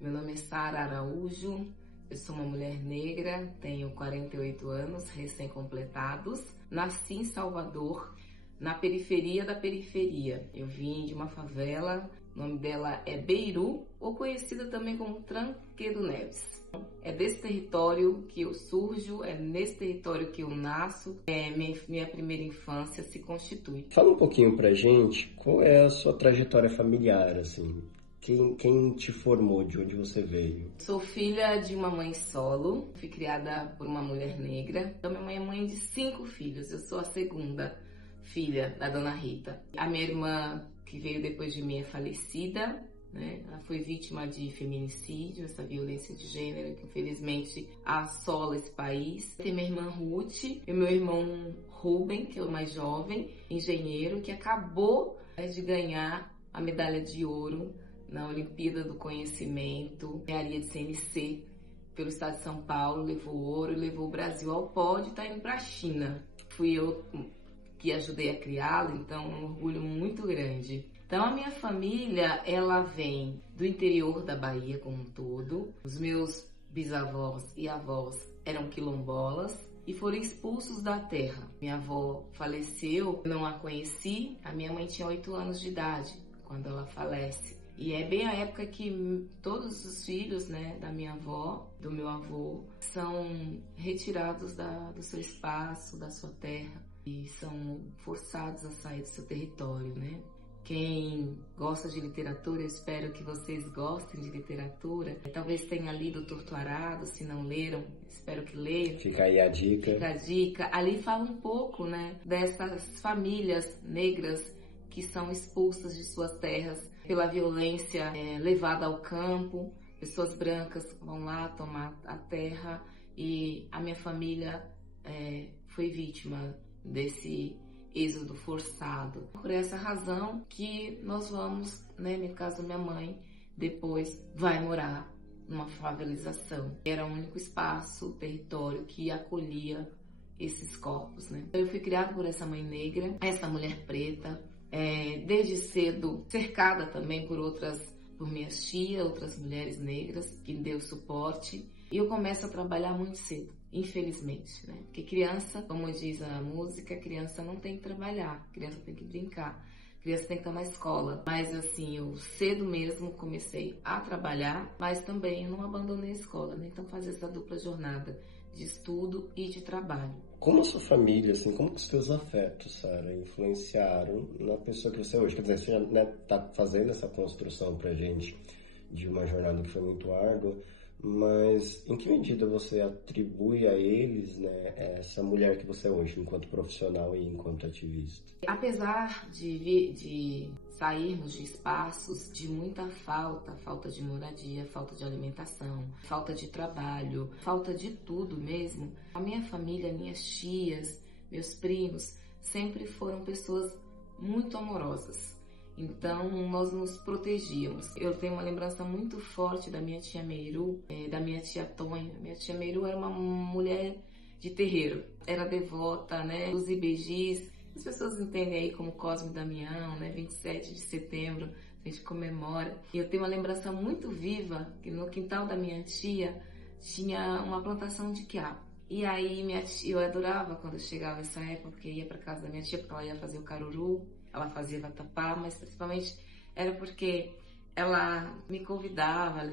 Meu nome é Sara Araújo, eu sou uma mulher negra, tenho 48 anos, recém-completados. Nasci em Salvador, na periferia da periferia. Eu vim de uma favela, o nome dela é Beiru, ou conhecida também como Tranquedo Neves. É desse território que eu surjo, é nesse território que eu nasço, minha primeira infância se constitui. Fala um pouquinho pra gente, qual é a sua trajetória familiar, assim? Quem te formou, de onde você veio? Sou filha de uma mãe solo, fui criada por uma mulher negra. Então, minha mãe é mãe de 5 filhos, eu sou a segunda filha da Dona Rita. A minha irmã, que veio depois de mim, é falecida, né? Ela foi vítima de feminicídio, essa violência de gênero que infelizmente assola esse país. Tem minha irmã Ruth e meu irmão Ruben, que é o mais jovem, engenheiro, que acabou de ganhar a medalha de ouro na Olimpíada do Conhecimento, engenharia de CNC, pelo estado de São Paulo, levou ouro e levou o Brasil ao pódio e está indo para a China. Fui eu que ajudei a criá-lo, então é um orgulho muito grande. Então a minha família, ela vem do interior da Bahia como um todo. Os meus bisavós e avós eram quilombolas e foram expulsos da terra. Minha avó faleceu, não a conheci, a minha mãe tinha 8 anos de idade quando ela falece. E é bem a época que todos os filhos, né, da minha avó, do meu avô, são retirados do seu espaço, da sua terra e são forçados a sair do seu território, né? Quem gosta de literatura, eu espero que vocês gostem de literatura. Talvez tenha lido Torto Arado, se não leram, espero que leiam. Fica aí a dica. Fica a dica. Ali fala um pouco, né, dessas famílias negras que são expulsas de suas terras pela violência levada ao campo. Pessoas brancas vão lá tomar a terra e a minha família foi vítima desse êxodo forçado. Por essa razão que nós vamos, né, no caso minha mãe, depois vai morar numa favelização. Era o único espaço, território que acolhia esses corpos, né? Eu fui criada por essa mãe negra, essa mulher preta, desde cedo cercada também por minhas tias, outras mulheres negras que me deu suporte. E eu começo a trabalhar muito cedo, infelizmente, né? Porque criança, como diz a música, criança não tem que trabalhar, criança tem que brincar, criança tem que estar na escola. Mas assim, eu cedo mesmo comecei a trabalhar, mas também eu não abandonei a escola, né? Então fazer essa dupla jornada de estudo e de trabalho. Como a sua família, assim, como os seus afetos, Sara, influenciaram na pessoa que você é hoje? Quer dizer, você já, né, tá fazendo essa construção pra gente de uma jornada que foi muito árdua, mas em que medida você atribui a eles, né, essa mulher que você é hoje, enquanto profissional e enquanto ativista? Apesar de sairmos de espaços de muita falta de moradia, falta de alimentação, falta de trabalho, falta de tudo mesmo, a minha família, minhas tias, meus primos, sempre foram pessoas muito amorosas. Então, nós nos protegíamos. Eu tenho uma lembrança muito forte da minha tia Meiru, da minha tia Tonha. Minha tia Meiru era uma mulher de terreiro. Era devota, né, dos IBGs. As pessoas entendem aí como Cosme e Damião, né, 27 de setembro, a gente comemora. E eu tenho uma lembrança muito viva que no quintal da minha tia tinha uma plantação de quiabo. E aí, eu adorava quando chegava essa época, porque ia para casa da minha tia, porque ela ia fazer o caruru. Ela fazia vatapá, mas principalmente era porque ela me convidava,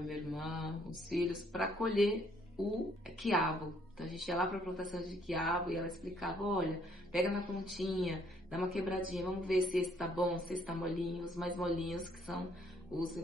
minha irmã, os filhos, para colher o quiabo. Então a gente ia lá para a plantação de quiabo e ela explicava, olha, pega na pontinha, dá uma quebradinha, vamos ver se esse tá bom, se esse tá molinho, os mais molinhos que são os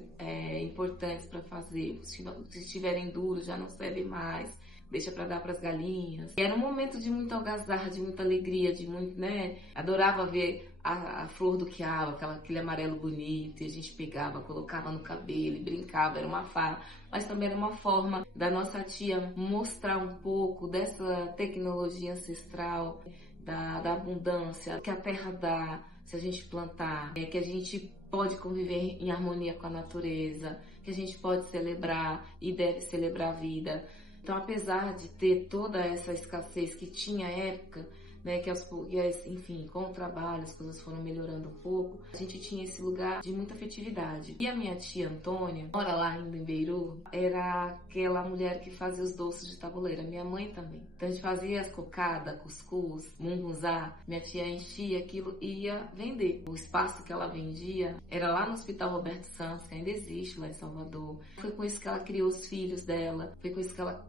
importantes para fazer. Se estiverem duros já não serve mais. Deixa para dar para as galinhas. E era um momento de muita algazarra, de muita alegria, de muito, né? Adorava ver a flor do quiabo, aquele amarelo bonito, e a gente pegava, colocava no cabelo e brincava, era uma farra. Mas também era uma forma da nossa tia mostrar um pouco dessa tecnologia ancestral, da abundância, que a terra dá, se a gente plantar, que a gente pode conviver em harmonia com a natureza, que a gente pode celebrar e deve celebrar a vida. Então, apesar de ter toda essa escassez que tinha à época, né, enfim, com o trabalho as coisas foram melhorando um pouco, a gente tinha esse lugar de muita afetividade. E a minha tia Antônia, mora lá ainda em Beiru, era aquela mulher que fazia os doces de tabuleiro, minha mãe também. Então a gente fazia as cocadas, cuscuz, mungunzá, minha tia enchia aquilo e ia vender. O espaço que ela vendia era lá no Hospital Roberto Santos, que ainda existe lá em Salvador. Foi com isso que ela criou os filhos dela, foi com isso que ela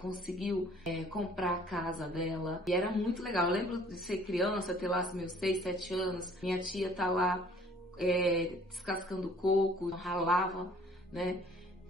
conseguiu comprar a casa dela. E era muito legal. Eu lembro de ser criança, ter lá meus 6, 7 anos, minha tia tá lá descascando coco, ralava, né,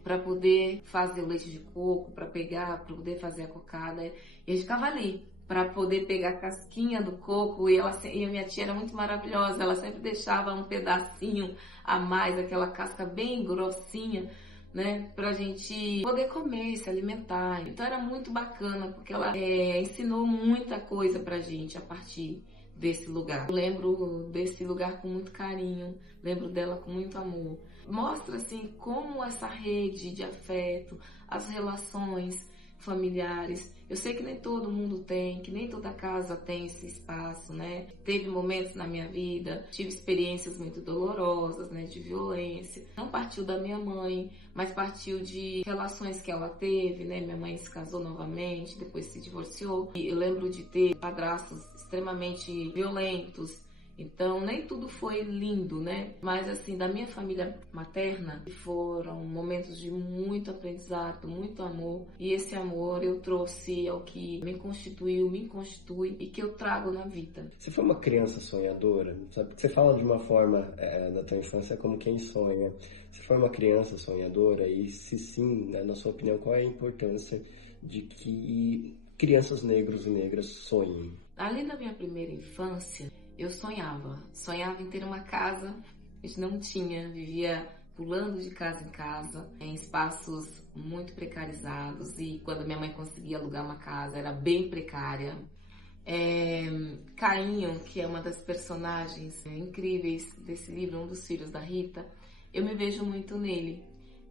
para poder fazer o leite de coco, para poder fazer a cocada. E a gente ficava ali para poder pegar a casquinha do coco, e a minha tia era muito maravilhosa, ela sempre deixava um pedacinho a mais, aquela casca bem grossinha, né, pra gente poder comer, se alimentar. Então era muito bacana, porque ela ensinou muita coisa pra gente a partir desse lugar. Eu lembro desse lugar com muito carinho, lembro dela com muito amor. Mostra, assim, como essa rede de afeto, as relações familiares. Eu sei que nem todo mundo tem, que nem toda casa tem esse espaço, né? Teve momentos na minha vida, tive experiências muito dolorosas, né? De violência. Não partiu da minha mãe, mas partiu de relações que ela teve, né? Minha mãe se casou novamente, depois se divorciou. E eu lembro de ter padrastos extremamente violentos. Então, nem tudo foi lindo, né? Mas, assim, da minha família materna, foram momentos de muito aprendizado, muito amor. E esse amor eu trouxe ao que me constituiu, me constitui e que eu trago na vida. Você foi uma criança sonhadora? Sabe? Porque você fala de uma forma da tua infância como quem sonha. Você foi uma criança sonhadora? E se sim, né, na sua opinião, qual é a importância de que crianças negros e negras sonhem? Ali na minha primeira infância, eu sonhava em ter uma casa. A gente não tinha, vivia pulando de casa em casa, em espaços muito precarizados, e quando minha mãe conseguia alugar uma casa, era bem precária. Cainho, que é uma das personagens incríveis desse livro, um dos filhos da Rita, eu me vejo muito nele,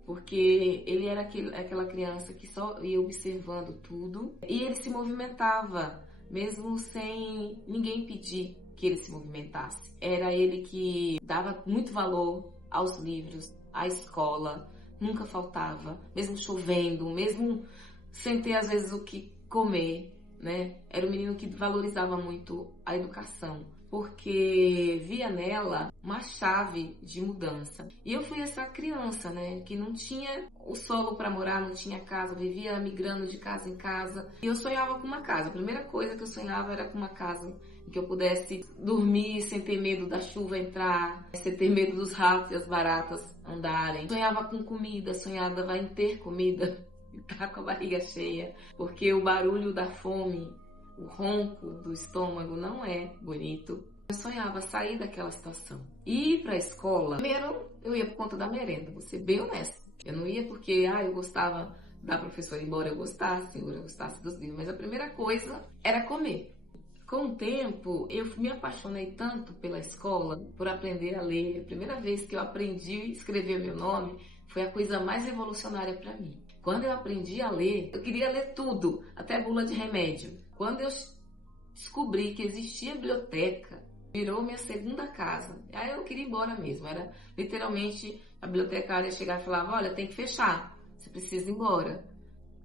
porque ele era aquela criança que só ia observando tudo, e ele se movimentava, mesmo sem ninguém pedir que ele se movimentasse. Era ele que dava muito valor aos livros, à escola, nunca faltava, mesmo chovendo, mesmo sem ter às vezes o que comer, né? Era um menino que valorizava muito a educação, porque via nela uma chave de mudança. E eu fui essa criança, né, que não tinha o solo para morar, não tinha casa, vivia migrando de casa em casa. E eu sonhava com uma casa. A primeira coisa que eu sonhava era com uma casa em que eu pudesse dormir sem ter medo da chuva entrar, sem ter medo dos ratos e as baratas andarem. Sonhava com comida, sonhava em ter comida e estar com a barriga cheia, porque o barulho da fome, o ronco do estômago não é bonito. Eu sonhava sair daquela situação. E ir para a escola, primeiro eu ia por conta da merenda, vou ser bem honesta. Eu não ia porque eu gostava da professora, embora eu gostasse dos livros, mas a primeira coisa era comer. Com o tempo, eu me apaixonei tanto pela escola, por aprender a ler. A primeira vez que eu aprendi a escrever meu nome foi a coisa mais revolucionária para mim. Quando eu aprendi a ler, eu queria ler tudo, até bula de remédio. Quando eu descobri que existia biblioteca, virou minha segunda casa. Aí eu queria ir embora mesmo. Era literalmente a bibliotecária chegava e falava: olha, tem que fechar, você precisa ir embora.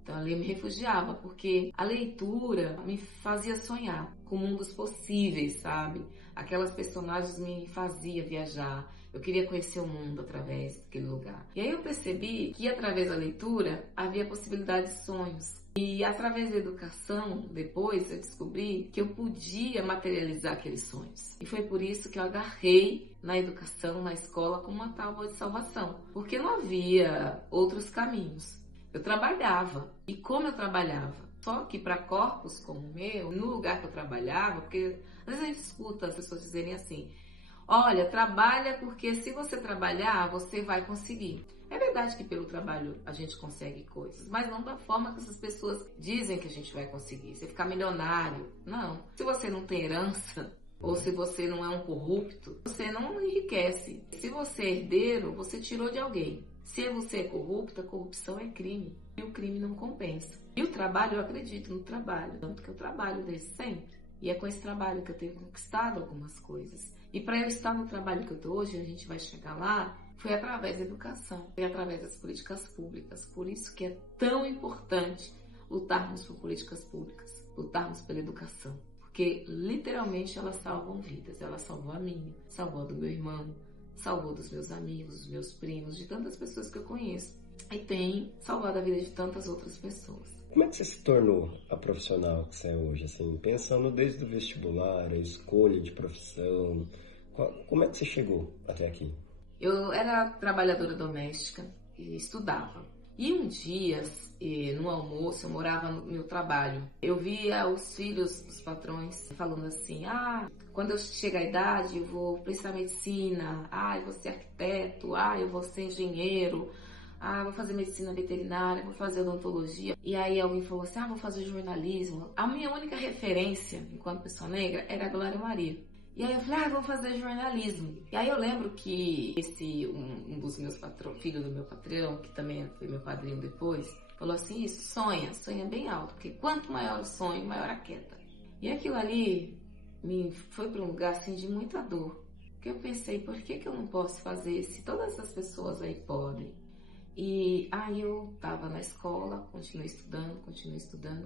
Então ali eu me refugiava, porque a leitura me fazia sonhar com mundos possíveis, sabe? Aquelas personagens me faziam viajar. Eu queria conhecer o mundo através daquele lugar. E aí eu percebi que através da leitura havia possibilidade de sonhos. E através da educação, depois eu descobri que eu podia materializar aqueles sonhos. E foi por isso que eu agarrei na educação, na escola, como uma tábua de salvação. Porque não havia outros caminhos. Eu trabalhava. E como eu trabalhava? Só que para corpos como o meu, no lugar que eu trabalhava, porque às vezes a gente escuta as pessoas dizerem assim: olha, trabalha porque se você trabalhar, você vai conseguir. É verdade que pelo trabalho a gente consegue coisas, mas não da forma que essas pessoas dizem que a gente vai conseguir. Você ficar milionário. Não. Se você não tem herança, ou se você não é um corrupto, você não enriquece. Se você é herdeiro, você tirou de alguém. Se você é corrupto, a corrupção é crime. E o crime não compensa. E o trabalho, eu acredito no trabalho. Tanto que eu trabalho desde sempre. E é com esse trabalho que eu tenho conquistado algumas coisas. E para eu estar no trabalho que eu estou hoje, a gente vai chegar lá, foi através da educação, foi através das políticas públicas. Por isso que é tão importante lutarmos por políticas públicas, lutarmos pela educação. Porque literalmente elas salvam vidas. Ela salvou a minha, salvou a do meu irmão, salvou dos meus amigos, dos meus primos, de tantas pessoas que eu conheço. E tem salvado a vida de tantas outras pessoas. Como é que você se tornou a profissional que você é hoje, assim, pensando desde o vestibular, a escolha de profissão, como é que você chegou até aqui? Eu era trabalhadora doméstica e estudava. E um dia, no almoço, eu morava no meu trabalho. Eu via os filhos dos patrões falando assim, quando eu chegar à idade eu vou prestar medicina, eu vou ser arquiteto, eu vou ser engenheiro, vou fazer medicina veterinária, vou fazer odontologia. E aí alguém falou assim, vou fazer jornalismo. A minha única referência, enquanto pessoa negra, era a Glória Maria. E aí eu falei, vou fazer jornalismo. E aí eu lembro que um dos meus filhos do meu patrão, que também foi meu padrinho depois, falou assim, sonha bem alto, porque quanto maior o sonho, maior a queda. E aquilo ali foi para um lugar assim de muita dor. Porque eu pensei, por que eu não posso fazer se todas essas pessoas aí podem? E aí eu tava na escola, continuei estudando.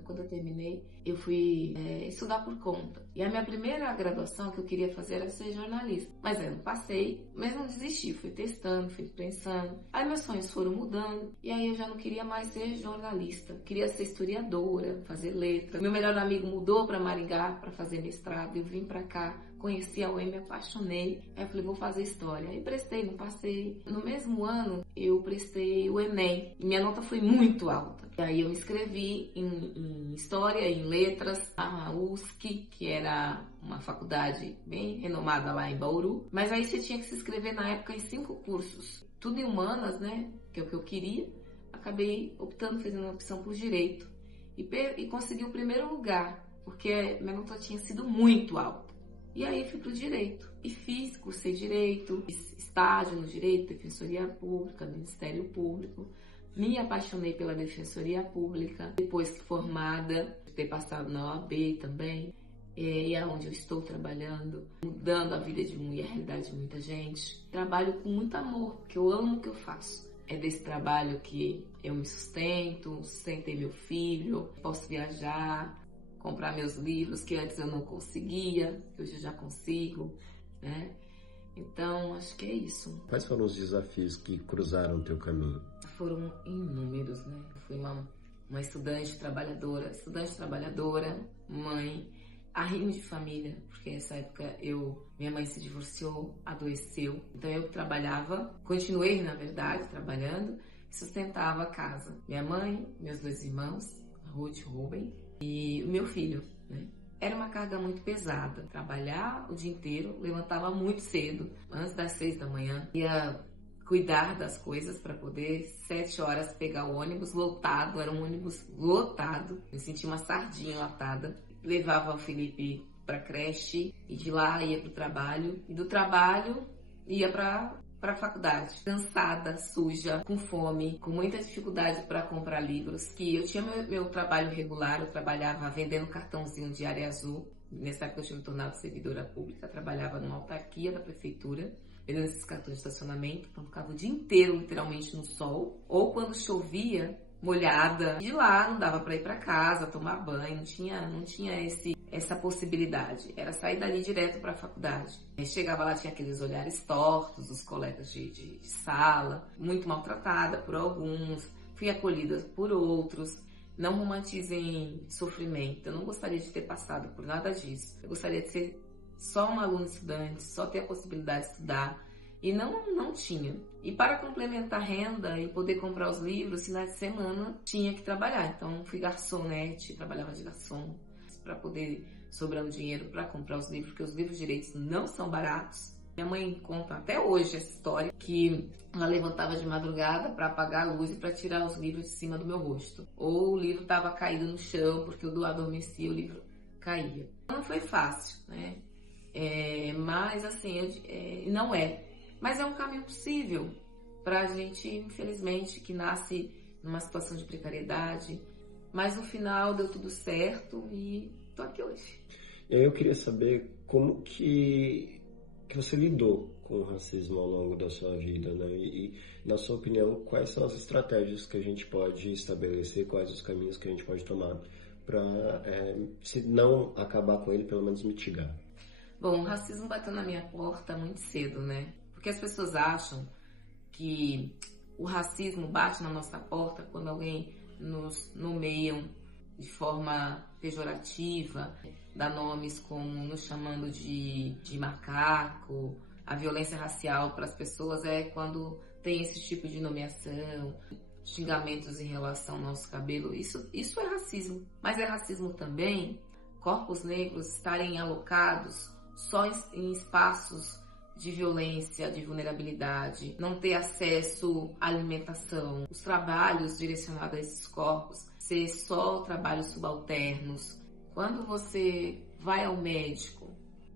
Quando eu terminei, eu fui estudar por conta. E a minha primeira graduação que eu queria fazer era ser jornalista. Mas eu não passei, mas não desisti. Fui testando, fui pensando. Aí meus sonhos foram mudando. E aí eu já não queria mais ser jornalista. Queria ser historiadora, fazer letras. Meu melhor amigo mudou para Maringá para fazer mestrado. Eu vim para cá. Conheci a UEM, me apaixonei. Aí eu falei, vou fazer história. Aí prestei, não passei. No mesmo ano, eu prestei o Enem. E minha nota foi muito alta. E aí eu me inscrevi em História, em Letras, na USC, que era uma faculdade bem renomada lá em Bauru. Mas aí você tinha que se inscrever na época em 5 cursos. Tudo em humanas, né? Que é o que eu queria. Acabei fazendo uma opção por Direito. E consegui o primeiro lugar, porque minha nota tinha sido muito alta. E aí fui pro Direito. E cursei Direito, fiz estágio no Direito, Defensoria Pública, Ministério Público. Me apaixonei pela Defensoria Pública. Depois que formada, ter passado na OAB também. E é onde eu estou trabalhando, mudando a vida e a realidade de muita gente. Trabalho com muito amor, porque eu amo o que eu faço. É desse trabalho que eu me sustentei meu filho, posso viajar, comprar meus livros que antes eu não conseguia, que hoje eu já consigo, né? Então, acho que é isso. Quais foram os desafios que cruzaram o teu caminho? Foram inúmeros, né? Eu fui uma estudante trabalhadora, mãe, arrimo de família, porque nessa época minha mãe se divorciou, adoeceu, então eu trabalhava, continuei na verdade trabalhando, sustentava a casa, minha mãe, meus 2 irmãos, Ruth e Ruben, e o meu filho, né? Era uma carga muito pesada. Trabalhar o dia inteiro, levantava muito cedo, antes das 6 da manhã, ia cuidar das coisas para poder 7 horas pegar o ônibus lotado, era um ônibus lotado, me sentia uma sardinha latada. Levava o Felipe para creche e de lá ia para o trabalho, e do trabalho ia para a faculdade, cansada, suja, com fome, com muita dificuldade para comprar livros. Que eu tinha meu trabalho regular, eu trabalhava vendendo cartãozinho de Área Azul. Nessa época eu tinha me tornado servidora pública, trabalhava numa autarquia da prefeitura, vendendo esses cartões de estacionamento, então ficava o dia inteiro literalmente no sol, ou quando chovia, molhada. De lá não dava para ir para casa, tomar banho, não tinha essa possibilidade. Era sair dali direto para a faculdade. Chegava lá, tinha aqueles olhares tortos, os colegas de sala, muito maltratada por alguns, fui acolhida por outros. Não romantizem sofrimento. Eu não gostaria de ter passado por nada disso. Eu gostaria de ser só uma aluna estudante, só ter a possibilidade de estudar. E não tinha. E para complementar a renda e poder comprar os livros, finais de semana tinha que trabalhar. Então fui garçonete, trabalhava de garçom, para poder sobrando dinheiro para comprar os livros, porque os livros direitos não são baratos. Minha mãe conta até hoje essa história, que ela levantava de madrugada para apagar a luz e para tirar os livros de cima do meu rosto. Ou o livro estava caído no chão, porque eu adormecia, o livro caía. Não foi fácil, né? Mas assim, não é. Mas é um caminho possível para a gente, infelizmente, que nasce numa situação de precariedade. Mas no final deu tudo certo e tô aqui hoje. E aí eu queria saber como que você lidou com o racismo ao longo da sua vida, né? E, na sua opinião, quais são as estratégias que a gente pode estabelecer, quais os caminhos que a gente pode tomar para, se não acabar com ele, pelo menos mitigar? Bom, o racismo bateu na minha porta muito cedo, né? Porque as pessoas acham que o racismo bate na nossa porta quando alguém nos nomeiam de forma pejorativa, dá nomes como nos chamando de macaco. A violência racial para as pessoas é quando tem esse tipo de nomeação, xingamentos em relação ao nosso cabelo. Isso é racismo. Mas é racismo também corpos negros estarem alocados só em espaços de violência, de vulnerabilidade, não ter acesso à alimentação, os trabalhos direcionados a esses corpos ser só trabalhos subalternos. Quando você vai ao médico,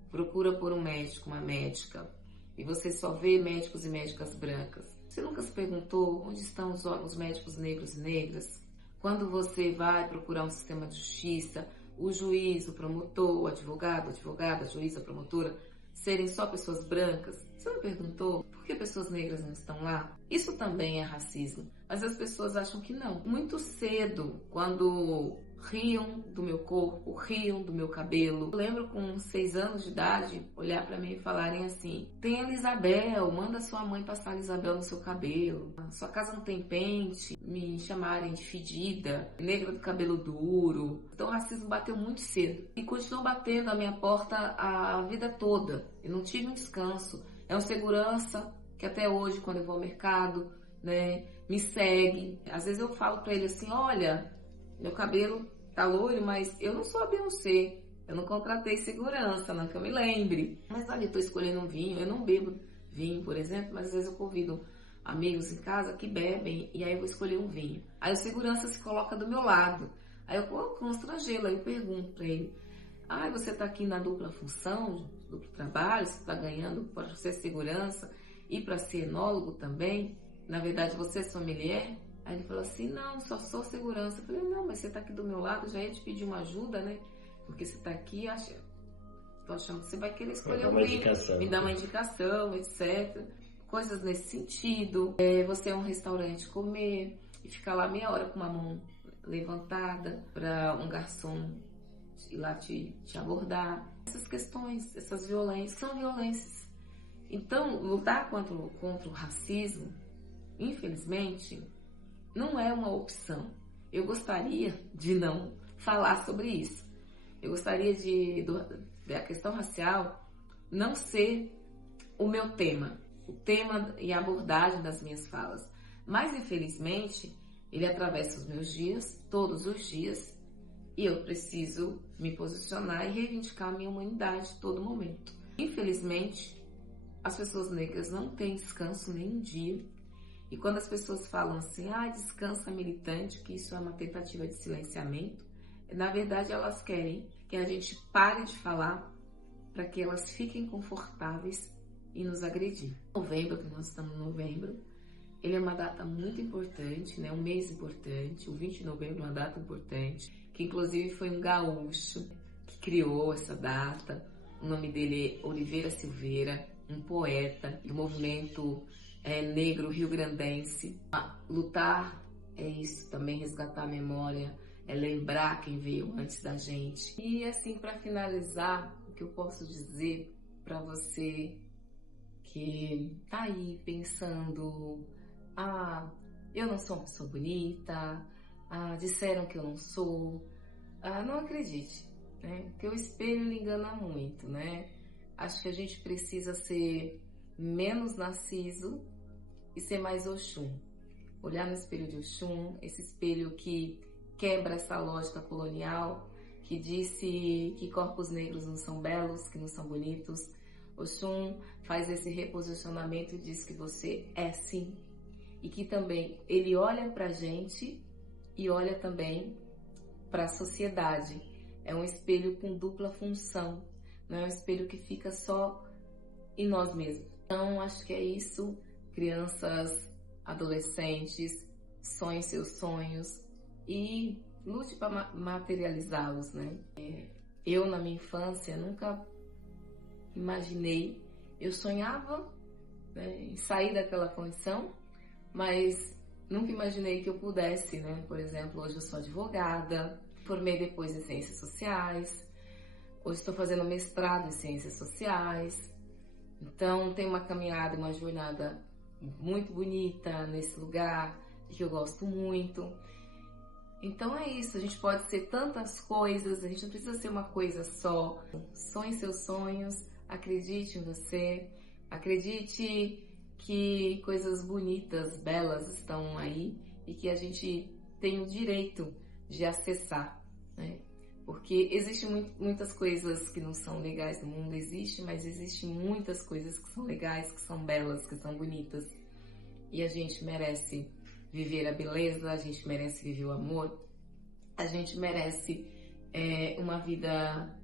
procura por um médico, uma médica, e você só vê médicos e médicas brancas, você nunca se perguntou onde estão os médicos negros e negras? Quando você vai procurar um sistema de justiça, o juiz, o promotor, o advogado, a advogada, a juíza, a promotora, serem só pessoas brancas, você não perguntou por que pessoas negras não estão lá? Isso também é racismo, mas as pessoas acham que não. Muito cedo, quando riam do meu corpo, riam do meu cabelo. Eu lembro com 6 anos de idade, olhar pra mim e falarem assim: tem a Lisabel, manda sua mãe passar a Lisabel no seu cabelo. Sua casa não tem pente. Me chamarem de fedida, negra do cabelo duro. Então o racismo bateu muito cedo e continuou batendo à minha porta a vida toda. Eu não tive um descanso. É um segurança que até hoje, quando eu vou ao mercado, né, me segue. Às vezes eu falo pra ele assim: olha, meu cabelo tá loiro, mas eu não sou a Beyoncé. Eu não contratei segurança, não que eu me lembre. Mas olha, eu tô escolhendo um vinho. Eu não bebo vinho, por exemplo, mas às vezes eu convido amigos em casa que bebem e aí eu vou escolher um vinho. Aí o segurança se coloca do meu lado. Aí eu constrangê-lo, aí eu pergunto pra ele: ah, você tá aqui na dupla função, duplo trabalho, você tá ganhando para ser segurança e para ser enólogo também? Na verdade, você é sommelier? Aí ele falou assim: não, só sou segurança. Eu falei: não, mas você tá aqui do meu lado, já ia te pedir uma ajuda, né? Porque você tá aqui, tô achando que você vai querer escolher um vinho, me dar uma indicação, etc. Coisas nesse sentido. Você é um restaurante comer e ficar lá meia hora com uma mão levantada para um garçom ir lá te abordar. Essas questões, essas violências, são violências. Então, lutar contra o racismo, infelizmente, não é uma opção. Eu gostaria de não falar sobre isso. Eu gostaria da questão racial não ser o meu tema, o tema e a abordagem das minhas falas. Mas, infelizmente, ele atravessa os meus dias, todos os dias, e eu preciso me posicionar e reivindicar a minha humanidade a todo momento. Infelizmente, as pessoas negras não têm descanso nem um dia. E quando as pessoas falam assim: ah, descansa militante, que isso é uma tentativa de silenciamento, na verdade elas querem que a gente pare de falar para que elas fiquem confortáveis e nos agredir. Novembro, que nós estamos em novembro, ele é uma data muito importante, né? Um mês importante. O 20 de novembro é uma data importante, que inclusive foi um gaúcho que criou essa data. O nome dele é Oliveira Silveira, um poeta do movimento negro rio-grandense. Lutar é isso, também resgatar a memória, é lembrar quem veio antes da gente. E assim, para finalizar, o que eu posso dizer para você que tá aí pensando: ah, eu não sou uma pessoa bonita, ah, disseram que eu não sou, não acredite, né? Porque o espelho lhe engana muito, né? Acho que a gente precisa ser menos Narciso e ser mais Oxum. Olhar no espelho de Oxum, esse espelho que quebra essa lógica colonial, que disse que corpos negros não são belos, que não são bonitos. Oxum faz esse reposicionamento e diz que você é sim. E que também ele olha pra gente e olha também para a sociedade. É um espelho com dupla função, não é um espelho que fica só em nós mesmos. Então, acho que é isso. Crianças, adolescentes, sonhem seus sonhos e lute para materializá-los, né? Eu, na minha infância, nunca imaginei, eu sonhava, né, em sair daquela condição, mas nunca imaginei que eu pudesse, né? Por exemplo, hoje eu sou advogada, formei depois em Ciências Sociais, hoje estou fazendo mestrado em Ciências Sociais, então tem uma caminhada, uma jornada muito bonita nesse lugar, que eu gosto muito. Então é isso, a gente pode ser tantas coisas, a gente não precisa ser uma coisa só. Sonhe seus sonhos, acredite em você, acredite que coisas bonitas, belas estão aí e que a gente tem o direito de acessar, né? Porque existem muitas coisas que não são legais no mundo, mas existem muitas coisas que são legais, que são belas, que são bonitas. E a gente merece viver a beleza, a gente merece viver o amor, a gente merece uma vida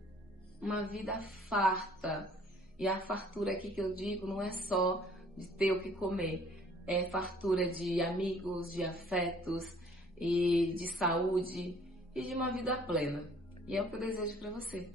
farta. E a fartura aqui que eu digo não é só de ter o que comer, é fartura de amigos, de afetos e de saúde e de uma vida plena. E é o que eu desejo para você.